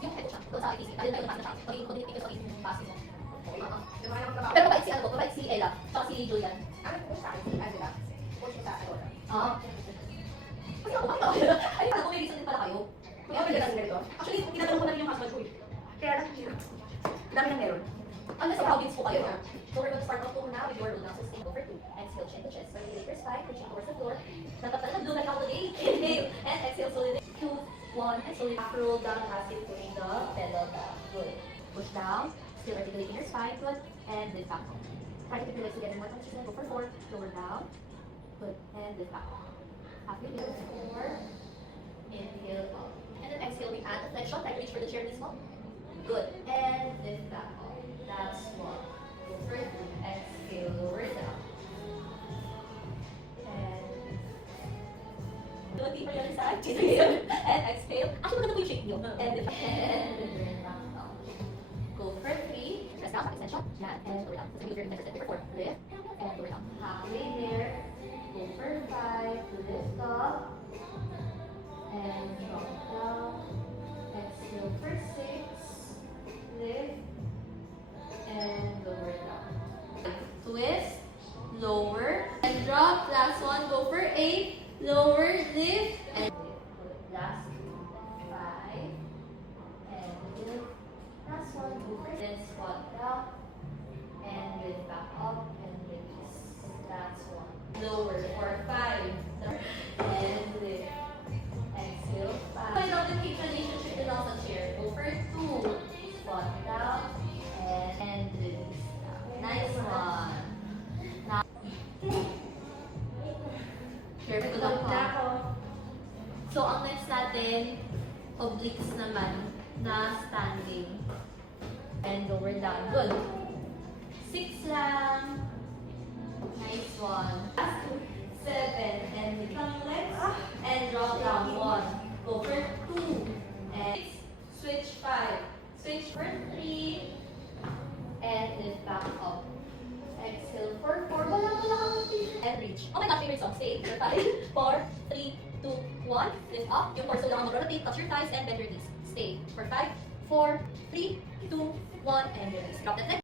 yung head siya. Doon sa ITC. Dahil tayo naman na siya. Pag-i-communicate kayo sa passive mo. Pero mabait si ano, mabait si Ella. Tsaka si Julian. Ano po sa akin? Ano ba? Push ko sa Aurora. Oo. Kasi ako ba? Ay, ako may reason din pala kayo. Kaya pwede lang ganito. Actually, tinatanong ko na rin yung husband ko eh. Kaya lang hirap. Dami na meron. Unless sa province po kayo. So we're going to start off po now with your roll down. So stay over 2. Exhale, chin to chest. Circulators 5. Reaching towards the floor. Dapat talaga do like all the day. Inhale. And exhale slowly. 2, 1. And slowly back roll down as if pushing the pedal down. Good. Push down. Still articulating your spine. Good. And lift back up. Try to keep your legs together more times. Go for 4. Lower down. Good. And lift back up. Halfway down. 4. Inhale up. And then exhale. We add the flexion. Try to reach for the chair this one. Good. And lift back up. That's 1. Go for 2. Exhale, lower down. And go deeper the other side. And exhale. Actually, maganda po yung shape nyo. And lift. And turn back down. Go for 3. Press down. Back extension. And lower down. So, you're next step for 4. Lift. And lower down. Halfway there. Go for 5. Lift up. And drop down. Exhale for 6. Lift. And lower down. Twist, lower, and drop. Last one, go for 8. Lower, lift, and lift. Last 5. And lift. Last one, go for then squat down. And lift back up and release. That's 1. Lower for 5. And lift. Exhale 5. Find out the keep relationship in also chair. Go for 2. Squat down. And release. Nice one. Now, very good ako. So, ang next natin, obliques naman na standing. And lower down. Good. 6 lang. Nice one. 7. And become legs. And drop down. 1. Go for 2. And switch 5. Switch for 3. And lift back up. Exhale for 4. Wala kang and reach. Oh my gosh, favorite song. Stay. 5, 4, 3, 2, 1. Lift up. Yung torso lang ang mag-rotate. Touch your thighs and bend your knees. Stay. For 5, 4, 3, 2, 1. And release. Drop that neck.